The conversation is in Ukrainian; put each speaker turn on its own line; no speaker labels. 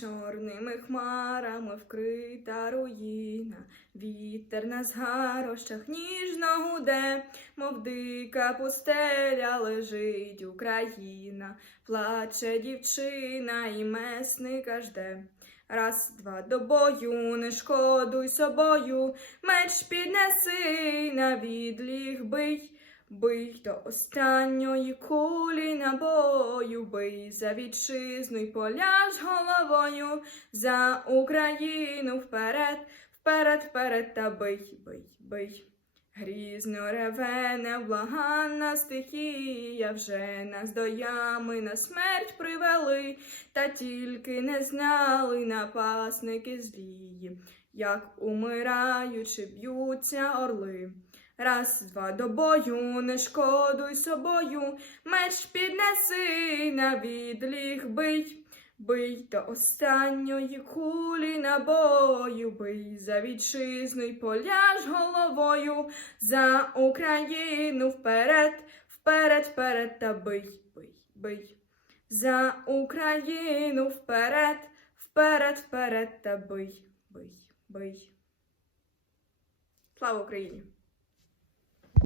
Чорними хмарами вкрита руїна, вітер на згарощах ніжно гуде, мов дика пустеля лежить Україна, плаче дівчина і месника жде. Раз, два до бою, не шкодуй собою, меч піднеси на відліг бий. Бий до останньої кулі набою, бий за вітчизну й поляж головою, за Україну вперед, вперед, вперед та бий, бий, бий. Грізно реве невблаганна стихія, вже нас до ями на смерть привели, та тільки не знали напасники злії, як умираючи б'ються орли. Раз, два до бою, не шкодуй собою, меч піднеси на відліг бий. Бий до останньої кулі набою, бий за вітчизну й поляж головою, за Україну вперед, вперед, вперед та бий, бий, бий. За Україну вперед, вперед, вперед та бий, бий, бий. Слава Україні!